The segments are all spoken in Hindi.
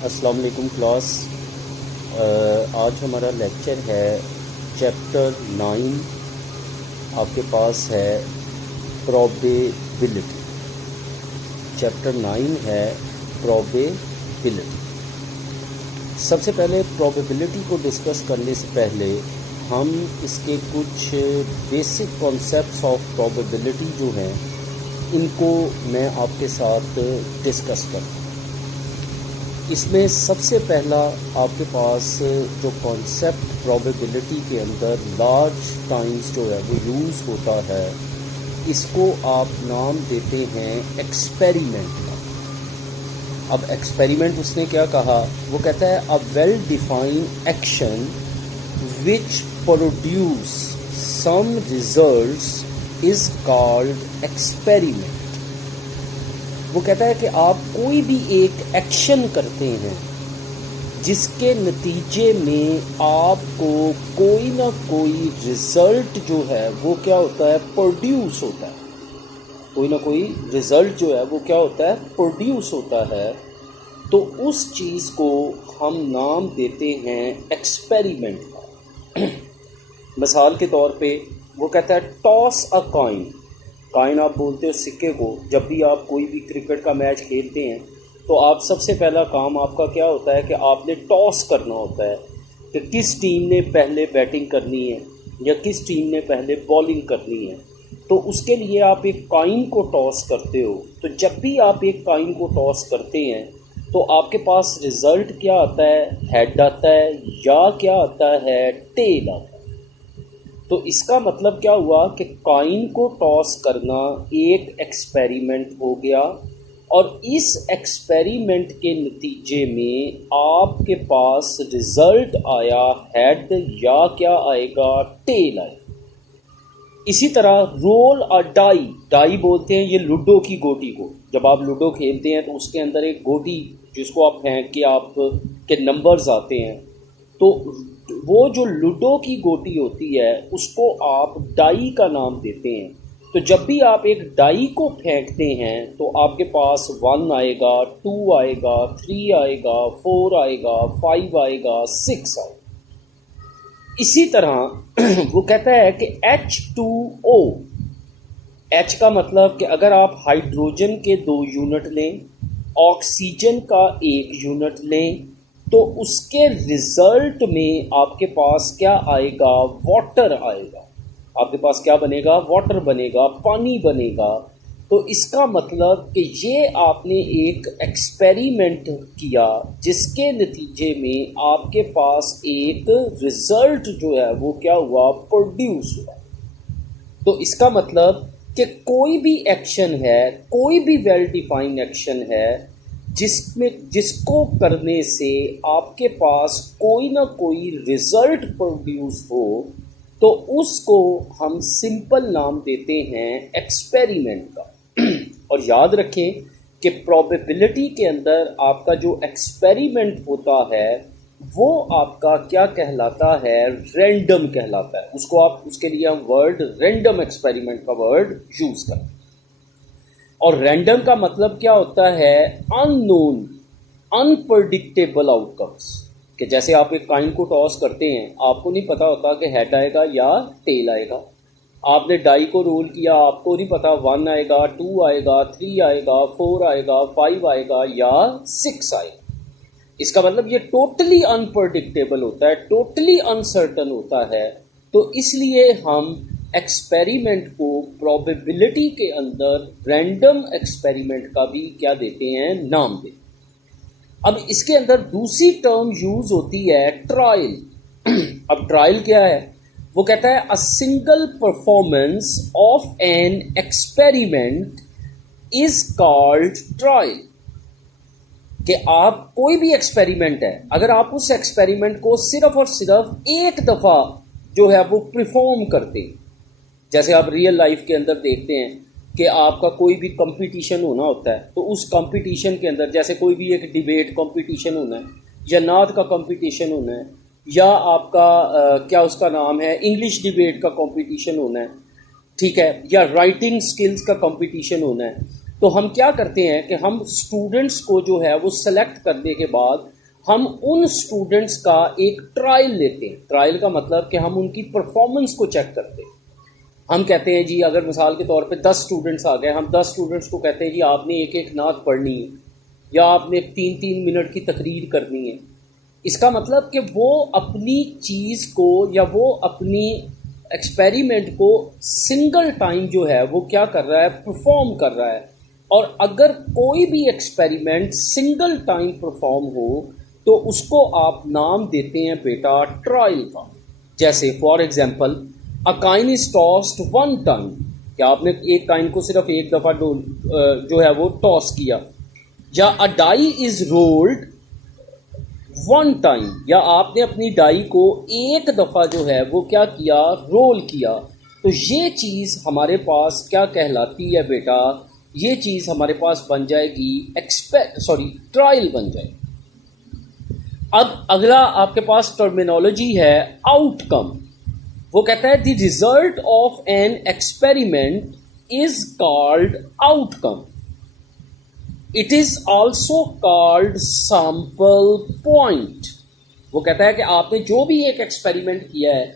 अस्सलाम वालेकुम क्लास। आज हमारा लेक्चर है चैप्टर 9। आपके पास है प्रोबेबिलिटी। चैप्टर 9 है प्रोबेबिलिटी। सबसे पहले प्रोबेबिलिटी को डिस्कस करने से पहले हम इसके कुछ बेसिक कॉन्सेप्ट्स ऑफ प्रोबेबिलिटी जो हैं इनको मैं आपके साथ डिस्कस करूँ। इसमें सबसे पहला आपके पास जो कॉन्सेप्ट प्रोबेबिलिटी के अंदर लार्ज टाइम्स जो है वो यूज़ होता है, इसको आप नाम देते हैं एक्सपेरिमेंट का। अब एक्सपेरिमेंट उसने क्या कहा, वो कहता है a well defined action which produce some results is called experiment. वो कहता है कि आप कोई भी एक एक्शन करते हैं जिसके नतीजे में आपको कोई ना कोई रिज़ल्ट जो है वो क्या होता है, प्रोड्यूस होता है। कोई ना कोई रिज़ल्ट जो है वो क्या होता है, प्रोड्यूस होता है। तो उस चीज़ को हम नाम देते हैं एक्सपेरिमेंट का। मिसाल के तौर पे वो कहता है टॉस अ कॉइन। कॉइन आप बोलते हो सिक्के को। जब भी आप कोई भी क्रिकेट का मैच खेलते हैं तो आप सबसे पहला काम आपका क्या होता है कि आपने टॉस करना होता है कि किस टीम ने पहले बैटिंग करनी है या किस टीम ने पहले बॉलिंग करनी है। तो उसके लिए आप एक कॉइन को टॉस करते हो। तो जब भी आप एक कॉइन को टॉस करते हैं तो आपके पास रिज़ल्ट क्या आता है, हेड आता है या क्या आता है, टेल आता है। तो इसका मतलब क्या हुआ कि कॉइन को टॉस करना एक एक्सपेरिमेंट हो गया और इस एक्सपेरिमेंट के नतीजे में आपके पास रिज़ल्ट आया हेड या क्या आएगा, टेल आएगा। इसी तरह रोल अ डाई। डाई बोलते हैं ये लूडो की गोटी को। जब आप लूडो खेलते हैं तो उसके अंदर एक गोटी जिसको आप फेंक के आप के नंबर्स आते हैं, तो वो जो लूडो की गोटी होती है उसको आप डाई का नाम देते हैं। तो जब भी आप एक डाई को फेंकते हैं तो आपके पास 1 आएगा, 2 आएगा, 3 आएगा, 4 आएगा, 5 आएगा, 6 आएगा। इसी तरह वो कहता है कि H2O। H का मतलब कि अगर आप हाइड्रोजन के 2 यूनिट लें, ऑक्सीजन का 1 यूनिट लें, तो उसके रिजल्ट में आपके पास क्या आएगा, वाटर आएगा। आपके पास क्या बनेगा, वाटर बनेगा, पानी बनेगा। तो इसका मतलब कि ये आपने एक एक्सपेरिमेंट किया जिसके नतीजे में आपके पास एक रिजल्ट जो है वो क्या हुआ, प्रोड्यूस हुआ। तो इसका मतलब कि कोई भी एक्शन है, कोई भी वेल डिफाइंड एक्शन है जिसको करने से आपके पास कोई ना कोई रिजल्ट प्रोड्यूस हो, तो उसको हम सिंपल नाम देते हैं एक्सपेरिमेंट का। और याद रखें कि प्रोबेबिलिटी के अंदर आपका जो एक्सपेरिमेंट होता है वो आपका क्या कहलाता है, रैंडम कहलाता है। उसको आप, उसके लिए हम वर्ड रैंडम एक्सपेरिमेंट का वर्ड यूज़ करते हैं। और रैंडम का मतलब क्या होता है, अननोन, अनप्रडिक्टेबल आउटकम्स। कि जैसे आप एक कॉइन को टॉस करते हैं, आपको नहीं पता होता कि हेड आएगा या टेल आएगा। आपने डाई को रोल किया, आपको नहीं पता 1 आएगा, 2 आएगा, 3 आएगा, 4 आएगा, 5 आएगा या 6 आएगा। इसका मतलब ये टोटली अनप्रडिक्टेबल होता है, टोटली अनसर्टन होता है। तो इसलिए हम एक्सपेरिमेंट को प्रोबेबिलिटी के अंदर रैंडम एक्सपेरिमेंट का भी क्या देते हैं, नाम देते हैं। अब इसके अंदर दूसरी टर्म यूज होती है ट्रायल। अब ट्रायल क्या है, वो कहता है a single performance of an experiment is called trial. कि आप कोई भी एक्सपेरिमेंट है, अगर आप उस एक्सपेरिमेंट को सिर्फ और सिर्फ एक दफ़ा जो है वो परफॉर्म करते हैं, जैसे आप रियल लाइफ के अंदर देखते हैं कि आपका कोई भी कंपटीशन होना होता है, तो उस कंपटीशन के अंदर जैसे कोई भी एक डिबेट कंपटीशन होना है या नात का कंपटीशन होना है या आपका क्या उसका नाम है, इंग्लिश डिबेट का कंपटीशन होना है, ठीक है, या राइटिंग स्किल्स का कंपटीशन होना है। तो हम क्या करते हैं कि हम स्टूडेंट्स को जो है वो सेलेक्ट करने के बाद हम उन स्टूडेंट्स का एक ट्रायल लेते हैं। ट्रायल का मतलब कि हम उनकी परफॉर्मेंस को चेक करते हैं। हम कहते हैं जी, अगर मिसाल के तौर पे 10 स्टूडेंट्स आ गए, हम 10 स्टूडेंट्स को कहते हैं जी आपने एक एक नात पढ़नी है या आपने 3-3 मिनट की तकरीर करनी है। इसका मतलब कि वो अपनी चीज़ को या वो अपनी एक्सपेरिमेंट को सिंगल टाइम जो है वो क्या कर रहा है, परफॉर्म कर रहा है। और अगर कोई भी एक्सपेरिमेंट सिंगल टाइम परफॉर्म हो तो उसको आप नाम देते हैं बेटा ट्रायल का। जैसे for example, a coin is tossed 1 time, क्या आपने एक काइन को सिर्फ एक दफ़ा जो है वो टॉस किया। या अ डाई इज रोल्ड 1 टाइम, या आपने अपनी डाई को एक दफ़ा जो है वो क्या किया, रोल किया। तो ये चीज़ हमारे पास क्या कहलाती है बेटा, ये चीज़ हमारे पास बन जाएगी ट्रायल बन जाएगी। अब अगला आपके पास टर्मिनोलॉजी है आउटकम। वो कहता है the result of an experiment is called outcome. It is also called sample point. वो कहता है कि आपने जो भी एक एक्सपेरिमेंट किया है,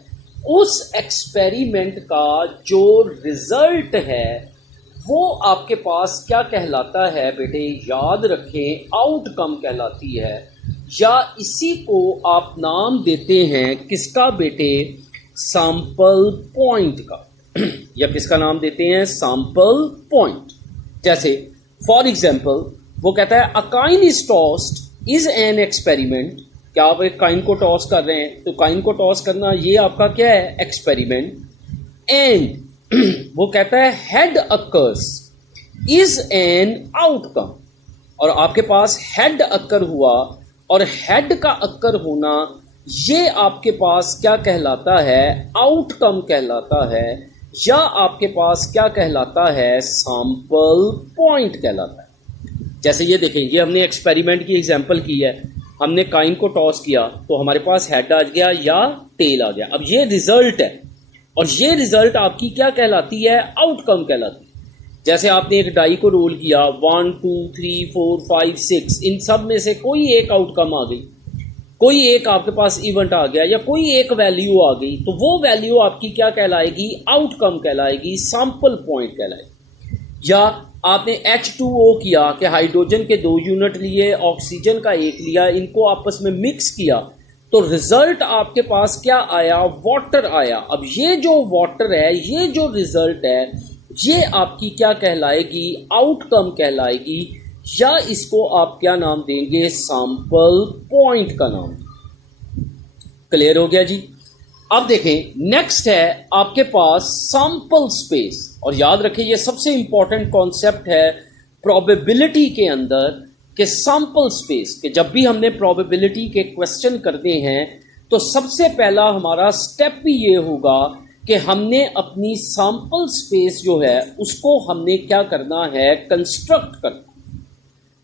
उस एक्सपेरिमेंट का जो रिजल्ट है वो आपके पास क्या कहलाता है बेटे, याद रखें, आउटकम कहलाती है। या इसी को आप नाम देते हैं किसका बेटे, सैंपल पॉइंट का। या किसका नाम देते हैं, सैंपल पॉइंट। जैसे फॉर एग्जाम्पल वो कहता है a coin is tossed is an experiment. क्या आप एक काइन को टॉस कर रहे हैं, तो काइन को टॉस करना ये आपका क्या है, एक्सपेरिमेंट। एंड वो कहता है head occurs is an outcome. और आपके पास हेड अकर हुआ, और हेड का अकर होना ये आपके पास क्या कहलाता है, आउटकम कहलाता है। या आपके पास क्या कहलाता है, सैंपल पॉइंट कहलाता है। जैसे ये देखें, ये हमने एक्सपेरिमेंट की एग्जांपल की है। हमने काइन को टॉस किया तो हमारे पास हेड आ गया या टेल आ गया। अब ये रिजल्ट है, और ये रिजल्ट आपकी क्या कहलाती है, आउटकम कहलाती है। जैसे आपने एक डाई को रोल किया, 1 2 3 4 5 6, इन सब में से कोई एक आउटकम आ गई, कोई एक आपके पास इवेंट आ गया, या कोई एक वैल्यू आ गई, तो वो वैल्यू आपकी क्या कहलाएगी, आउटकम कहलाएगी, सैंपल पॉइंट कहलाएगी। या आपने H2O किया कि हाइड्रोजन के 2 यूनिट लिए, ऑक्सीजन का 1 लिया, इनको आपस में मिक्स किया, तो रिजल्ट आपके पास क्या आया, वाटर आया। अब ये जो वाटर है, ये जो रिजल्ट है, ये आपकी क्या कहलाएगी, आउटकम कहलाएगी। या इसको आप क्या नाम देंगे, सैंपल पॉइंट का नाम। क्लियर हो गया जी। अब देखें, नेक्स्ट है आपके पास सैंपल स्पेस। और याद रखें, ये सबसे इंपॉर्टेंट कॉन्सेप्ट है प्रोबेबिलिटी के अंदर कि सैंपल स्पेस, कि जब भी हमने प्रोबेबिलिटी के क्वेश्चन करने हैं तो सबसे पहला हमारा स्टेप ही ये होगा कि हमने अपनी सैंपल स्पेस जो है उसको हमने क्या करना है, कंस्ट्रक्ट करना।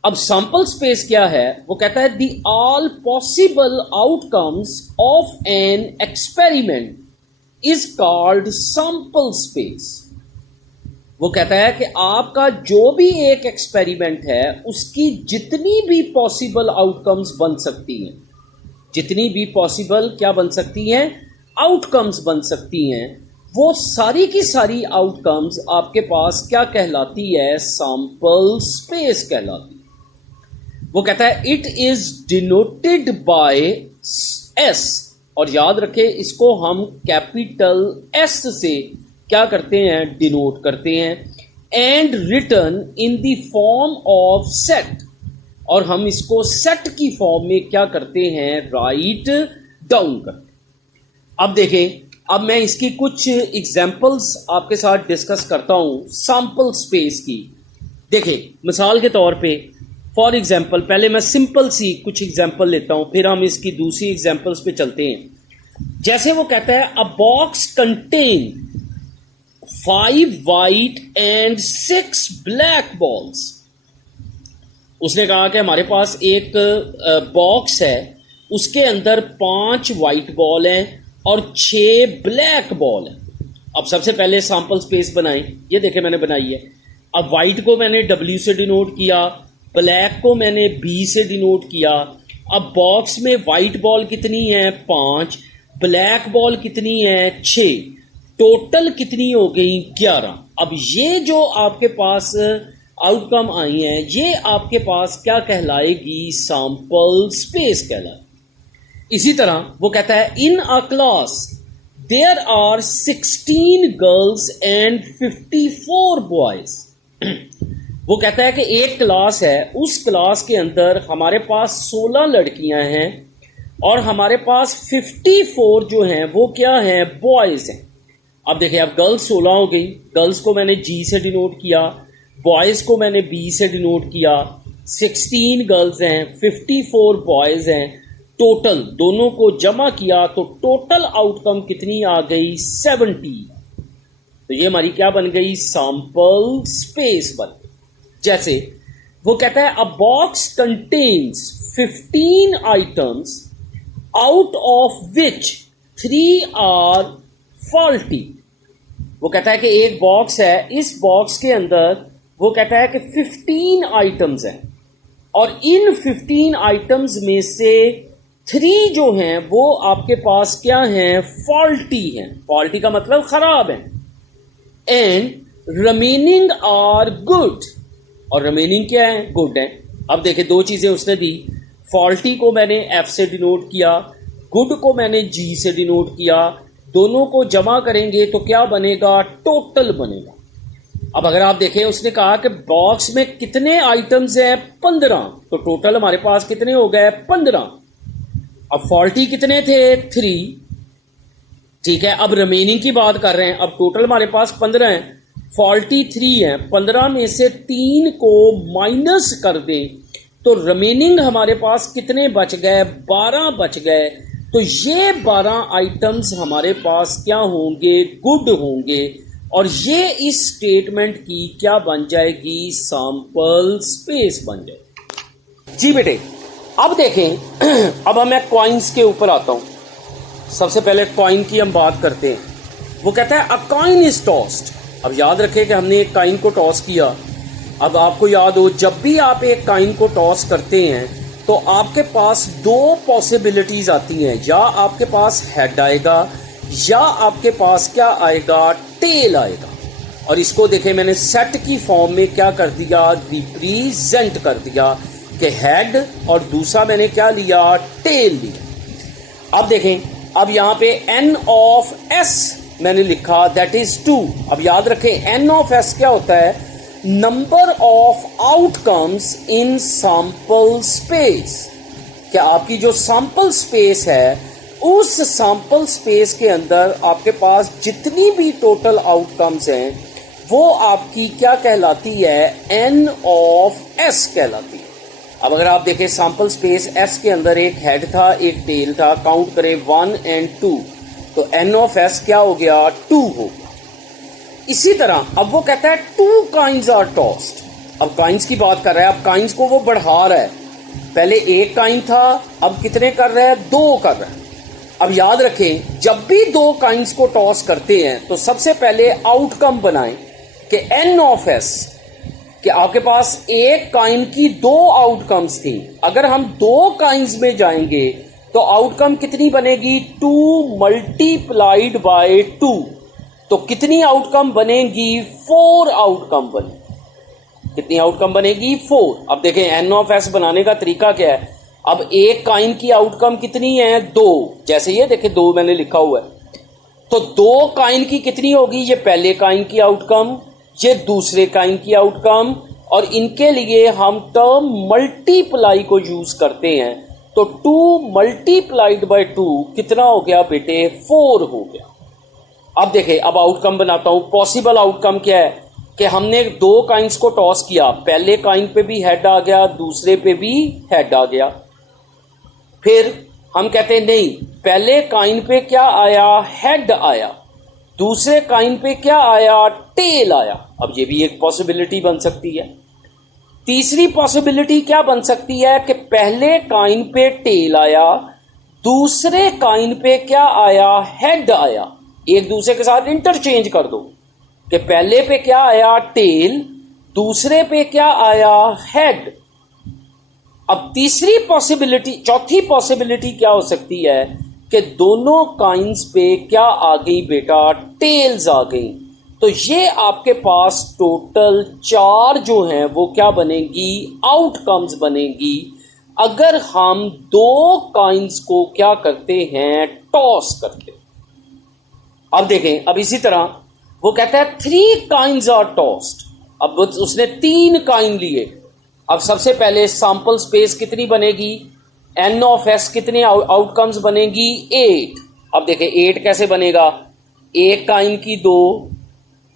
अब सैंपल स्पेस क्या है, वो कहता है the all possible outcomes of an experiment is called sample space. वो कहता है कि आपका जो भी एक एक्सपेरिमेंट है उसकी जितनी भी पॉसिबल आउटकम्स बन सकती हैं, जितनी भी पॉसिबल क्या बन सकती हैं, आउटकम्स बन सकती हैं, वो सारी की सारी आउटकम्स आपके पास क्या कहलाती है, सैंपल स्पेस कहलाती है। वो कहता है it is denoted by S. और याद रखें, इसको हम कैपिटल एस से क्या करते हैं, डिनोट करते हैं। And written in the form of set. और हम इसको सेट की फॉर्म में क्या करते हैं, राइट डाउन करते हैं। अब देखें, अब मैं इसकी कुछ एग्जाम्पल्स आपके साथ डिस्कस करता हूं सैंपल स्पेस की। देखिए, मिसाल के तौर पे फॉर एग्जाम्पल, पहले मैं सिंपल सी कुछ एग्जाम्पल लेता हूं, फिर हम इसकी दूसरी एग्जाम्पल्स पे चलते हैं। जैसे वो कहता है a box contain 5 white and 6 black balls. उसने कहा कि हमारे पास एक बॉक्स है, उसके अंदर 5 वाइट बॉल हैं और 6 ब्लैक बॉल हैं। अब सबसे पहले सैंपल स्पेस बनाएं। ये देखें मैंने बनाई है। अब वाइट को मैंने W से डिनोट किया, ब्लैक को मैंने B से डिनोट किया। अब बॉक्स में वाइट बॉल कितनी है 5, ब्लैक बॉल कितनी है 6, टोटल कितनी हो गई 11। अब ये जो आपके पास आउटकम आई है ये आपके पास क्या कहलाएगी, सैंपल स्पेस कहलाएगी। इसी तरह वो कहता है in a class there are 16 girls and 54 boys. वो कहता है कि एक क्लास है, उस क्लास के अंदर हमारे पास 16 लड़कियां हैं और हमारे पास 54 जो हैं वो क्या हैं, बॉयज हैं। अब देखिए, अब गर्ल्स 16 हो गई, गर्ल्स को मैंने G से डिनोट किया, बॉयज को मैंने B से डिनोट किया, 16 गर्ल्स हैं, 54 बॉयज हैं, टोटल दोनों को जमा किया तो टोटल आउटकम कितनी आ गई 70। तो ये हमारी क्या बन गई, सैंपल स्पेस बन गई। जैसे वो कहता है a box contains 15 items out of which 3 are faulty. वो कहता है कि एक बॉक्स है, इस बॉक्स के अंदर वो कहता है कि 15 आइटम्स हैं और इन 15 आइटम्स में से 3 जो हैं वो आपके पास क्या हैं, फॉल्टी हैं। फॉल्टी का मतलब खराब है। एंड रिमेनिंग आर गुड, और रिमेनिंग क्या है, गुड है। अब देखिए, दो चीजें उसने दी, फॉल्टी को मैंने F से डिनोट किया, गुड को मैंने G से डिनोट किया, दोनों को जमा करेंगे तो क्या बनेगा, टोटल बनेगा। अब अगर आप देखें, उसने कहा कि बॉक्स में कितने आइटम्स हैं 15, तो टोटल हमारे पास कितने हो गए 15। अब फॉल्टी कितने थे 3, ठीक है। अब रिमेनिंग की बात कर रहे हैं, अब टोटल हमारे पास 15 हैं, फॉल्टी 3 है, 15 में से 3 को माइनस कर दें तो रिमेनिंग हमारे पास कितने बच गए, 12 बच गए। तो ये 12 आइटम्स हमारे पास क्या होंगे, गुड होंगे, और ये इस स्टेटमेंट की क्या बन जाएगी, सैंपल स्पेस बन जाएगी। जी बेटे, अब देखें, अब मैं कॉइन्स के ऊपर आता हूं। सबसे पहले कॉइन की हम बात करते हैं। वो कहता है अ कॉइन इज टॉस्ड। अब याद रखें कि हमने एक कॉइन को टॉस किया। अब आपको याद हो, जब भी आप एक कॉइन को टॉस करते हैं तो आपके पास 2 पॉसिबिलिटीज आती हैं, या आपके पास हेड आएगा या आपके पास क्या आएगा, टेल आएगा। और इसको देखें, मैंने सेट की फॉर्म में क्या कर दिया, रिप्रेजेंट कर दिया कि हेड, और दूसरा मैंने क्या लिया, टेल लिया। अब देखें, अब यहां पे n ऑफ s मैंने लिखा, दैट इज 2। अब याद रखें, n ऑफ s क्या होता है, number of outcomes in sample space. क्या आपकी जो सैंपल स्पेस है, उस सैंपल स्पेस के अंदर आपके पास जितनी भी टोटल आउटकम्स हैं वो आपकी क्या कहलाती है, n ऑफ s कहलाती है। अब अगर आप देखें, सैंपल स्पेस s के अंदर एक हेड था, एक टेल था, काउंट करें 1 और 2, तो n ऑफ s क्या हो गया, 2 हो गया। इसी तरह अब वो कहता है 2 कॉइन्स आर टॉस्ड। अब कॉइन्स की बात कर रहा है, अब कॉइन्स को वो बढ़ा रहा है। पहले एक कॉइन था, अब कितने कर रहा है, 2 कर रहा है। अब याद रखें, जब भी 2 कॉइन्स को टॉस करते हैं तो सबसे पहले आउटकम बनाएं कि n ऑफ s, कि आपके पास एक कॉइन की 2 आउटकम्स थी। अगर हम 2 कॉइन्स में जाएंगे तो आउटकम कितनी बनेगी, 2 मल्टीप्लाइड बाय 2, तो कितनी आउटकम बनेगी, 4 आउटकम बनेगी। कितनी आउटकम बनेगी, 4। अब देखें, n ऑफ s बनाने का तरीका क्या है। अब एक कॉइन की आउटकम कितनी है, 2, जैसे ये देखें 2 मैंने लिखा हुआ है, तो 2 कॉइन की कितनी होगी, ये पहले कॉइन की आउटकम, ये दूसरे कॉइन की आउटकम, और इनके लिए हम टर्म मल्टीप्लाई को यूज करते हैं। तो 2 मल्टीप्लाइड बाय 2 कितना हो गया बेटे, 4 हो गया। अब देखें, अब आउटकम बनाता हूं। पॉसिबल आउटकम क्या है कि हमने 2 कॉइन्स को टॉस किया, पहले कॉइन पे भी हेड आ गया, दूसरे पे भी हेड आ गया। फिर हम कहते हैं नहीं, पहले कॉइन पे क्या आया, हेड आया, दूसरे कॉइन पे क्या आया, टेल आया। अब ये भी एक पॉसिबिलिटी बन सकती है। तीसरी पॉसिबिलिटी क्या बन सकती है कि पहले कॉइन पे टेल आया, दूसरे कॉइन पे क्या आया, हेड आया। एक दूसरे के साथ इंटरचेंज कर दो कि पहले पे क्या आया, टेल, दूसरे पे क्या आया, हेड। अब तीसरी पॉसिबिलिटी, चौथी पॉसिबिलिटी क्या हो सकती है कि दोनों काइंस पे क्या आ गई बेटा, टेल्स आ गई। तो ये आपके पास टोटल 4 जो हैं वो क्या बनेगी, आउटकम्स बनेगी अगर हम 2 काइंस को क्या करते हैं, टॉस करते हैं। अब देखें, अब इसी तरह वो कहता है 3 काइंस आर टॉस्ड। अब उसने 3 काइन लिए। अब सबसे पहले सैंपल स्पेस कितनी बनेगी, एन ऑफ एस कितने आउटकम्स बनेगी, 8। अब देखें 8 कैसे बनेगा, एक काइन की 2,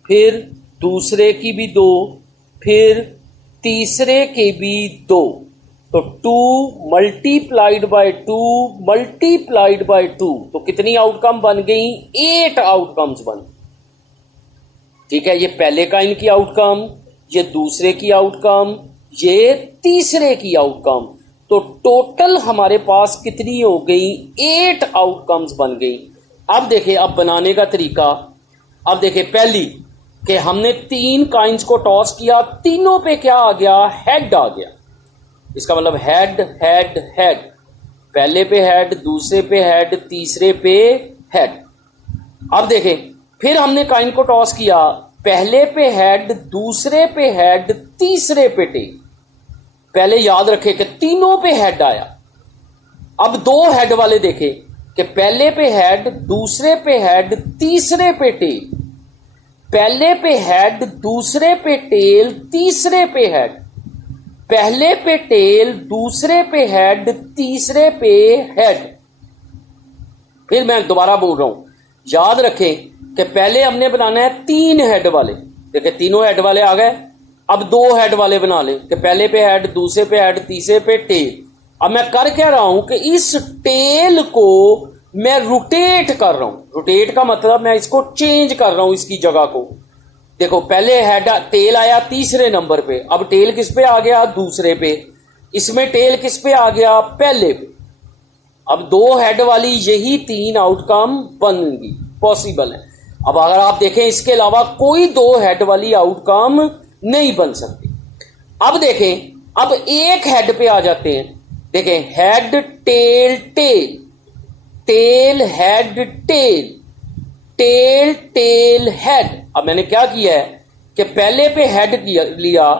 फिर दूसरे की भी 2, फिर तीसरे के भी 2। तो 2 मल्टीप्लाइड बाय 2 मल्टीप्लाइड बाय 2, तो कितनी आउटकम बन गई, 8 आउटकम्स बन। ठीक है, ये पहले काइन की आउटकम, ये दूसरे की आउटकम, ये तीसरे की आउटकम। तो टोटल हमारे पास कितनी हो गई, 8 आउटकम्स बन गई। अब देखें, अब बनाने का तरीका। अब देखें, पहली कि हमने 3 काइंस को टॉस किया, तीनों पे क्या आ गया, हेड आ गया। इसका मतलब हेड हेड हेड, पहले पे हेड, दूसरे पे हेड, तीसरे पे हेड। अब देखें, फिर हमने काइन को टॉस किया, पहले पे हेड, दूसरे पे हेड, तीसरे पे टेल। पहले याद रखें कि तीनों पे हेड आया। अब 2 हेड वाले देखें कि पहले पे हेड, दूसरे पे हेड, तीसरे पे टेल। पहले पे हेड, दूसरे पे टेल, तीसरे पे हेड। पहले पे टेल, दूसरे पे हेड, तीसरे पे हेड। फिर मैं दोबारा बोल रहा हूं, याद रखें कि पहले हमने बनाना है 3 हेड वाले। देखिए तीनों हेड वाले आ गए। अब 2 हेड वाले बना ले कि पहले पे हेड, दूसरे पे हेड, तीसरे पे टेल। अब मैं कर क्या रहा हूं कि इस टेल को मैं रोटेट कर रहा हूं। रोटेट का मतलब मैं इसको चेंज कर रहा हूं, इसकी जगह को। देखो पहले हेड टेल आया तीसरे नंबर पे, अब टेल किस पे आ गया, दूसरे पे। इसमें टेल किस पे आ गया, पहले पे। अब 2 हेड वाली यही 3 आउटकम बनेंगी, पॉसिबल है। अब अगर आप देखें इसके अलावा कोई 2 हेड वाली आउटकम नहीं बन सकती। अब देखें, अब एक हेड पे आ जाते हैं। देखें, head tail tail, tail head tail, tail tail head. अब मैंने क्या किया है कि पहले पे हेड लिया,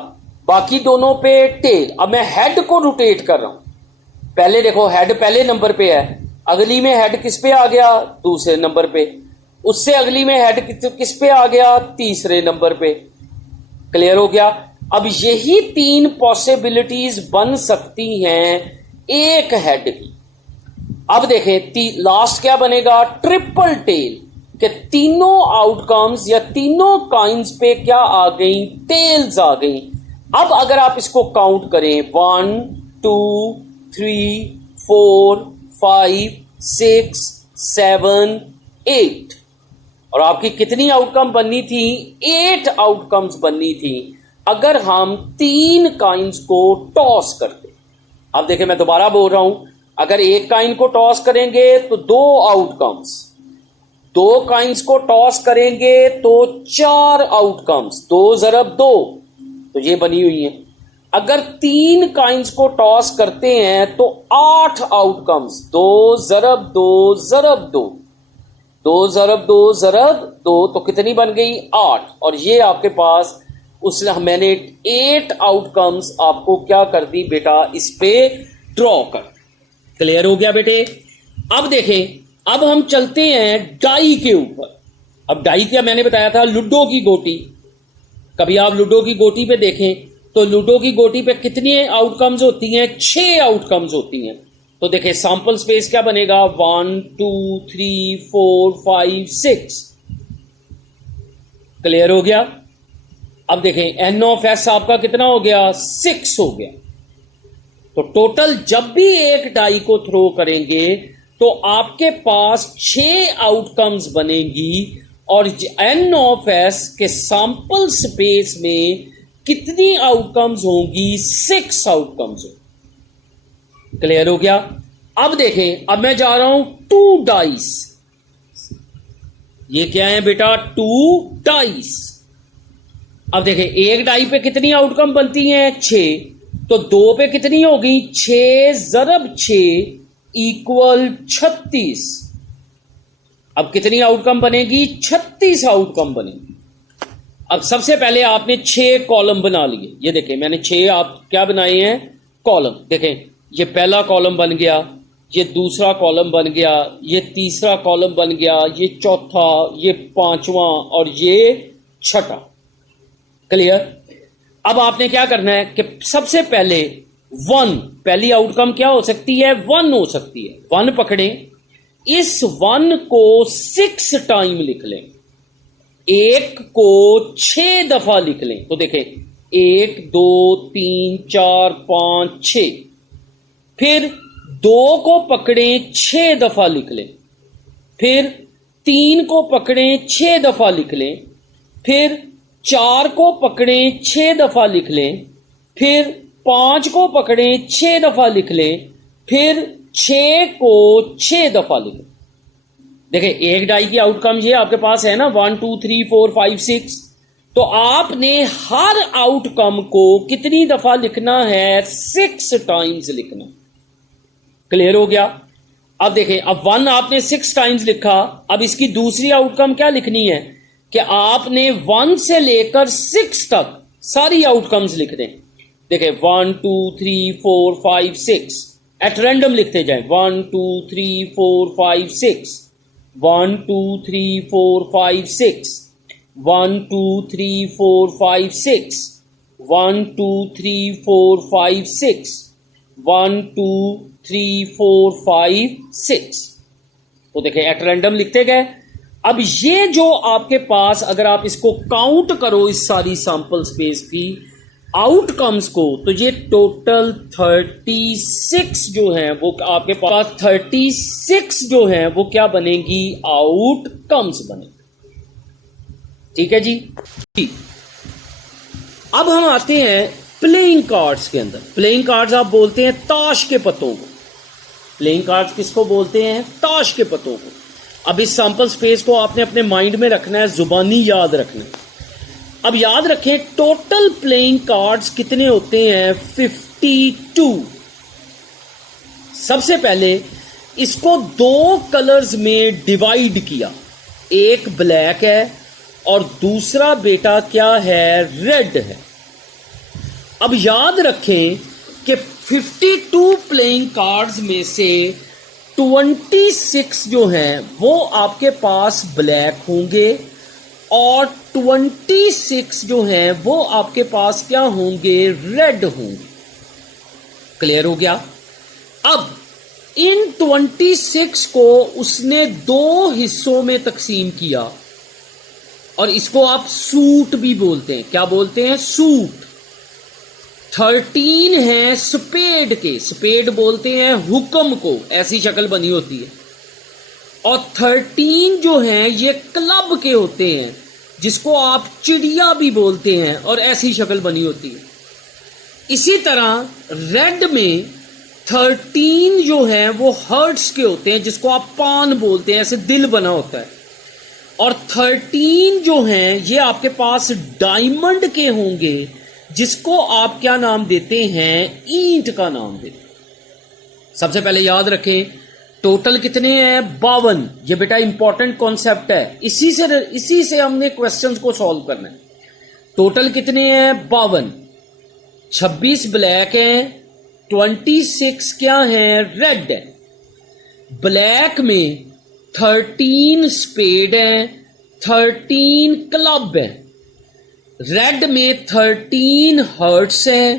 बाकी दोनों पे टेल। अब मैं हेड को रोटेट कर रहा हूं। पहले देखो हेड पहले नंबर पे है, अगली में हेड किस पे आ गया, दूसरे नंबर पे। उससे अगली में हेड किस पे आ गया, तीसरे नंबर पे। क्लियर हो गया। अब यही 3 पॉसिबिलिटीज बन सकती हैं एक हेड की। अब देखें लास्ट क्या बनेगा, ट्रिपल टेल, कि तीनों आउटकम्स या तीनों काइंस पे क्या आ गई, टेल्स आ गई। अब अगर आप इसको काउंट करें, 1 2 3 4 5 6 7 8, और आपकी कितनी आउटकम बननी थी, 8 आउटकम्स बननी थी अगर हम 3 काइंस को टॉस करते। अब देखिए मैं दोबारा बोल रहा हूं, अगर एक काइन को टॉस करेंगे तो 2 आउटकम्स, 2 काइंस को टॉस करेंगे तो 4 आउटकम्स, 2 ज़रब 2, तो ये बनी हुई है। अगर 3 काइंस को टॉस करते हैं तो 8 आउटकम्स, 2 ज़रब 2 ज़रब 2, 2 ज़रब 2 ज़रब 2, तो कितनी बन गई, 8। और ये आपके पास मैंने 8 आउटकम्स आपको क्या कर दी बेटा, इस पे ड्रॉ कर। क्लियर हो गया बेटे। अब देखें, अब हम चलते हैं डाई के ऊपर। अब डाई क्या मैंने बताया था, लूडो की गोटी। कभी आप लूडो की गोटी पे देखें तो लूडो की गोटी पे कितनी आउटकम्स होती हैं, 6 आउटकम्स होती हैं। तो देखें सैंपल स्पेस क्या बनेगा, 1 2 3 4 5 6। क्लियर हो गया। अब देखें एन ऑफ एस आपका कितना हो गया, 6 हो गया। तो टोटल जब भी एक डाई को थ्रो करेंगे तो आपके पास 6 आउटकम्स बनेगी, और एन ऑफ एस के सैंपल स्पेस में कितनी आउटकम्स होंगी, 6 आउटकम्स होंगी। क्लियर हो गया। अब देखें, अब मैं जा रहा हूं 2 डाइस। ये क्या है बेटा, 2 डाइस। अब देखें एक डाई पे कितनी आउटकम बनती हैं 6, तो 2 पे कितनी होगी 6 ज़रब 6 इक्वल 36। अब कितनी आउटकम बनेगी 36 आउटकम बनेगी। अब सबसे पहले आपने 6 कॉलम बना लिए, ये देखें मैंने 6 आप क्या बनाए हैं कॉलम। देखें ये पहला कॉलम बन गया, ये दूसरा कॉलम बन गया, ये तीसरा कॉलम बन गया, ये चौथा, ये पांचवा और ये छठा। क्लियर। अब आपने क्या करना है कि सबसे पहले 1, पहली आउटकम क्या हो सकती है 1 हो सकती है। 1 पकड़ें, इस 1 को 6 टाइम लिख लें, 1 को 6 दफा लिख लें। तो देखें 1 2 3 4 5 6। फिर 2 को पकड़ें 6 दफा लिख लें, फिर 3 को पकड़ें 6 दफा लिख लें, फिर 4 को पकड़ें 6 दफा लिख लें, फिर 5 को पकड़ें 6 दफा लिख लें, फिर 6 को 6 दफा लिख लें। देखिए एक डाई की आउटकम ये आपके पास है ना 1 2 3 4 5 6। तो आपने हर आउटकम को कितनी दफा लिखना है 6 टाइम्स लिखना। क्लियर हो गया। अब देखें अब 1 आपने 6 टाइम्स लिखा, अब इसकी दूसरी आउटकम क्या लिखनी है कि आपने 1 से लेकर 6 तक सारी आउटकम्स लिख दें। देखिए 1 2 3 4 5 6 एट रैंडम लिखते जाएं। 1 2 3 4 5 6, 1 2 3 4 5 6, 1 2 3 4 5 6, 1 2 3 4 5 6, 1 2 3 4 5 6। तो देखिए एट रैंडम लिखते गए। अब ये जो आपके पास अगर आप इसको काउंट करो इस सारी सैंपल स्पेस की आउटकम्स को, तो ये टोटल 36 जो है वो आपके पास 36 जो है वो क्या बनेगी आउटकम्स बनेगी। ठीक है जी। अब हम आते हैं प्लेइंग कार्ड्स के अंदर। प्लेइंग कार्ड्स आप बोलते हैं ताश के पत्तों को। प्लेइंग कार्ड्स किसको बोलते हैं ताश के पत्तों को। अब इस सैंपल स्पेस को आपने अपने माइंड में रखना है, जुबानी याद रखना है। अब याद रखें टोटल प्लेइंग कार्ड्स कितने होते हैं 52। सबसे पहले इसको 2 कलर्स में डिवाइड किया, एक ब्लैक है और दूसरा बेटा क्या है रेड है। अब याद रखें कि 52 प्लेइंग कार्ड्स में से 26 जो हैं वो आपके पास ब्लैक होंगे और 26 जो हैं वो आपके पास क्या होंगे रेड होंगे। क्लियर हो गया। अब इन 26 को उसने 2 हिस्सों में तकसीम किया और इसको आप सूट भी बोलते हैं। क्या बोलते हैं सूट। 13 है स्पेड के, स्पेड बोलते हैं हुक्म को, ऐसी शक्ल बनी होती है। और 13 जो हैं ये क्लब के होते हैं जिसको आप चिड़िया भी बोलते हैं और ऐसी शक्ल बनी होती है। इसी तरह रेड में 13 जो है वो हर्ट्स के होते हैं जिसको आप पान बोलते हैं, ऐसे दिल बना होता है। और 13 जो हैं ये आपके पास डायमंड के होंगे जिसको आप क्या नाम देते हैं ईंट का नाम देते हैं। सबसे पहले याद रखें टोटल कितने हैं 52। ये बेटा इंपॉर्टेंट कॉन्सेप्ट है, इसी से हमने क्वेश्चंस को सॉल्व करना है। टोटल कितने हैं 52। 26 ब्लैक हैं, 26 क्या हैं रेड है। ब्लैक में 13 स्पेड हैं, 13 क्लब है। रेड में 13 हर्ट्स हैं,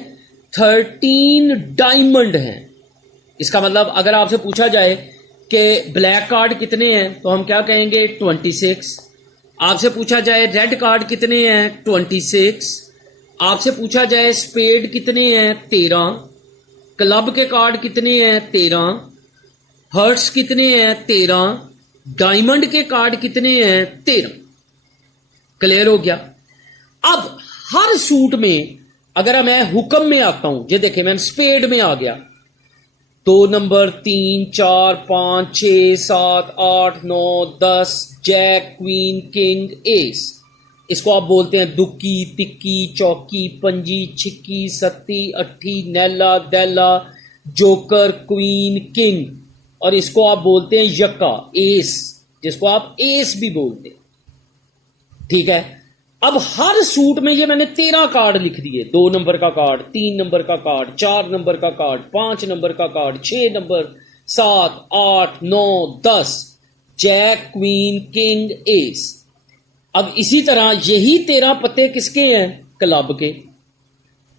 13 डायमंड हैं। इसका मतलब अगर आपसे पूछा जाए कि ब्लैक कार्ड कितने हैं तो हम क्या कहेंगे 26। आपसे पूछा जाए रेड कार्ड कितने हैं 26। आपसे पूछा जाए स्पेड कितने हैं 13। क्लब के कार्ड कितने हैं 13। हर्ट्स कितने हैं 13। डायमंड के कार्ड कितने हैं 13। क्लियर हो गया। अब हर सूट में अगर मैं हुक्म में आता हूं, ये देखें मैं स्पेड में आ गया, 2 number 3 4 5 6 7 8 9 10 jack queen king ace. इसको आप बोलते हैं दुक्की, तिक्की, चौकी, पंजी, छिक्की, सत्ती, अट्ठी, नैला, दैला, जोकर, क्वीन, किंग, और इसको आप बोलते हैं यक्का, एस, जिसको आप एस भी बोलते हैं। ठीक है, अब हर सूट में ये मैंने 13 कार्ड लिख दिए, 2 नंबर का कार्ड, 3 नंबर का कार्ड, 4 नंबर का कार्ड, 5 नंबर का card, 6 number, 7, 8, 9, 10, jack, queen, king, ace. अब इसी तरह यही 13 पत्ते किसके हैं? क्लब के।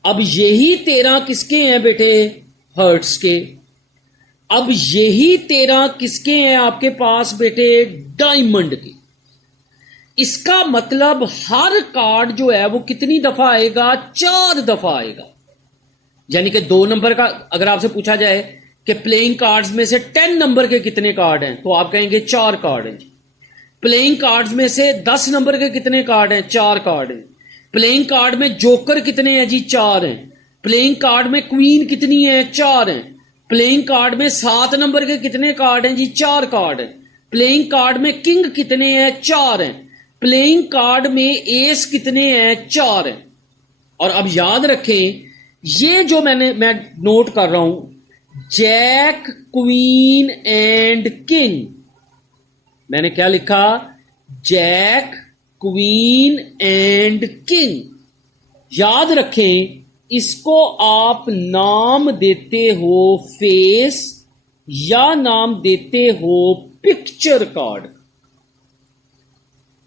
अब यही 13 किसके हैं बेटे? हर्ट्स के। अब यही 13 किसके हैं आपके पास बेटे? डायमंड के। इसका मतलब हर कार्ड जो है वो कितनी दफा आएगा? 4 दफा आएगा। यानी कि 2 नंबर का अगर आपसे पूछा जाए कि प्लेइंग कार्ड्स में से 10 नंबर के कितने कार्ड हैं, तो आप कहेंगे 4 कार्ड हैं। प्लेइंग कार्ड्स में से 10 नंबर के कितने कार्ड हैं? 4 कार्ड हैं। प्लेइंग कार्ड में जोकर कितने हैं जी? 4 हैं। प्लेइंग कार्ड में क्वीन कितनी है? 4 हैं। प्लेइंग कार्ड में 7 नंबर के कितने कार्ड हैं जी? 4 कार्ड हैं। प्लेइंग कार्ड में किंग कितने हैं? 4 हैं। प्लेइंग कार्ड में एस कितने हैं? 4 हैं। और अब याद रखें, ये जो मैं नोट कर रहा हूं, जैक, क्वीन एंड किंग, मैंने क्या लिखा? Jack, queen and king. याद रखें, इसको आप नाम देते हो फेस या नाम देते हो पिक्चर कार्ड।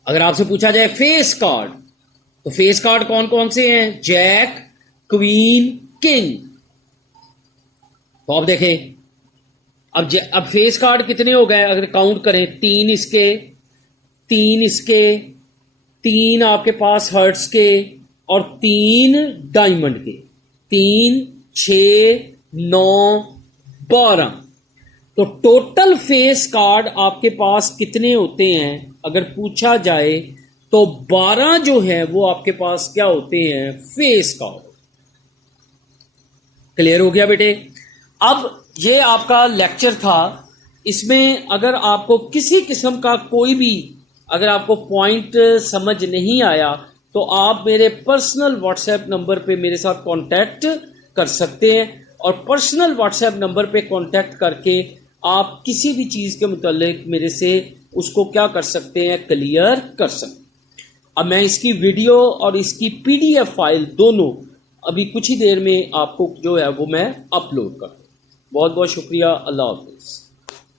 अगर आपसे पूछा जाए फेस कार्ड, तो फेस कार्ड कौन कौन से हैं? Jack, queen, king. तो अब देखें, अब फेस कार्ड कितने हो गए? अगर काउंट करें, 3 इसके, 3 इसके, 3 आपके पास हर्ट्स के और 3 डायमंड के। 3, 6, 9, 12। तो टोटल फेस कार्ड आपके पास कितने होते हैं? अगर पूछा जाए तो 12 जो है वो आपके पास क्या होते हैं? Face card. क्लियर हो गया बेटे? अब ये आपका लेक्चर था। इसमें अगर आपको किसी किस्म का कोई भी अगर आपको पॉइंट समझ नहीं आया, तो आप मेरे पर्सनल व्हाट्सएप नंबर पे मेरे साथ कांटेक्ट कर सकते हैं, और पर्सनल व्हाट्सएप नंबर पे कांटेक्ट करके आप किसी भी चीज़ के मुतालिक मेरे से उसको क्या कर सकते हैं? क्लियर कर सकते हैं। अब मैं इसकी वीडियो और इसकी PDF फाइल दोनों अभी कुछ ही देर में आपको जो है वो मैं अपलोड कर दूँ। बहुत बहुत शुक्रिया। अल्लाह हाफिज़।